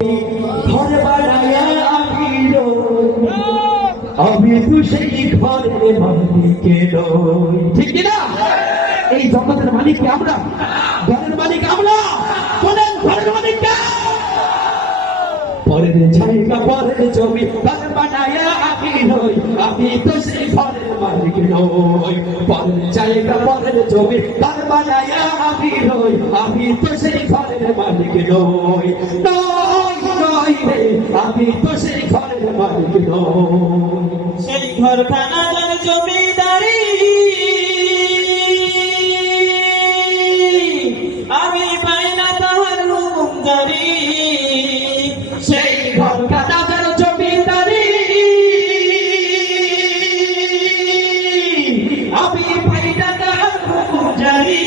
ঘর বানায়া আমি তো সেই ঘরের মালিকে নই। ঠিক না? এই জগতের মালিক আমরা, ঘরের মালিক আমরা। বলেন ঘরের মালিক কে? পরের জায়গা পরের জমি ঘর বানায়া আমি নই, আমি তো সেই ঘরের মালিক নই। পরের জায়গা পরের জমি ঘর বানায়া আমি নই, আমি তো সেই ঘরের মালিক নই। নই নই রে, আমি তো সেই ঘরের মালিক নই। সেই ঘরখানা যার জমিদারি আমি পাই না তাহার হুকুম জারি। সেই ঘরখানা যার জমিদারি আমি পাই না তাহার হুকুম জারি।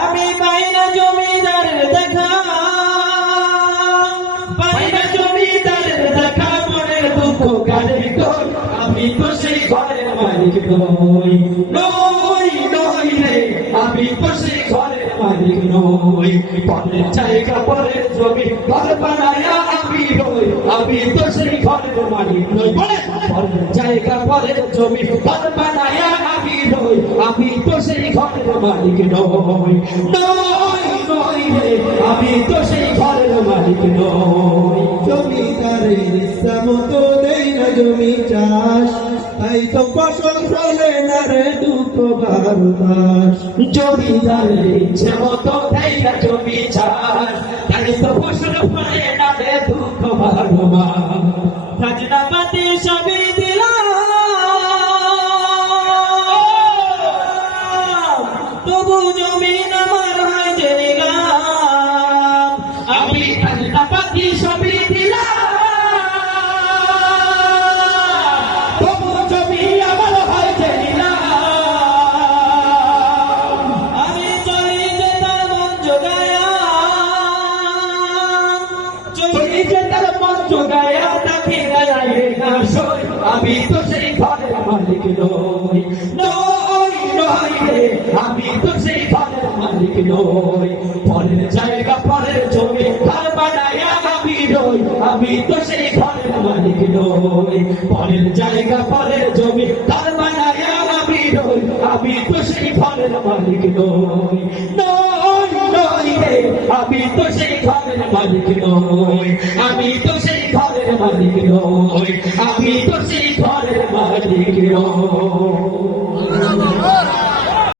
আমি পাই না জমিদারের দেখা, পাই না জমিদারের দেখা। মনের দুঃখ কারে তোর, আমি তো সেই ঘরের মালিক নই। নই নই রে, আমি তো সেই ঘরের মালিক নই। পরের জায়গা পরের জমি ঘর বানায়া আমি নই, আমি তো সেই ঘরের মালিক নই। বলে পরের জায়গা পরের জমি ঘর বানায়া আমি নই, আমি তো সেই ঘরের মালিক নই। নই নই রে, আমি তো সেই ঘরের মালিক নই। জমিদারের ইচ্ছা মতো দেই না জমি চাষ, তাই তো ফসল ফলে না রে দুঃখ বারদাস। জমিদারের ইচ্ছে মতো দেয় না জমি চাষ, তাই তো ফসল ফলে না রে দুঃখ বারবার। খাজনা পাতি সবই দিলাম, তবু জমিন আমার হয় যে নিলাম। আমি খাজনা পাতি সবই দিলাম, তবু জমি আমার হয় যে নিলাম। আমি চলি যে তার মন জোগায়া, চলি যে তার মন জোগায়া তাকে গায়ে না সই, আমি তো সেই ঘরের মালিক নই। নই নই রে, আমি তো সেই ঘরের মালিক নই। পরের জায়গা পরের জমি ঘর বানায়া আমি নই, আমি তো সেই ঘরের মালিক নই। পরের জায়গা পরের জমি ঘর বানায়া আমি নই, আমি তো সেই ঘরের মালিক নই। নই নই রে, আমি তো সেই ঘরের মালিক নই, আমি তো সেই ঘরের মালিক নই, আমি তো সেই ঘরের মালিক নই।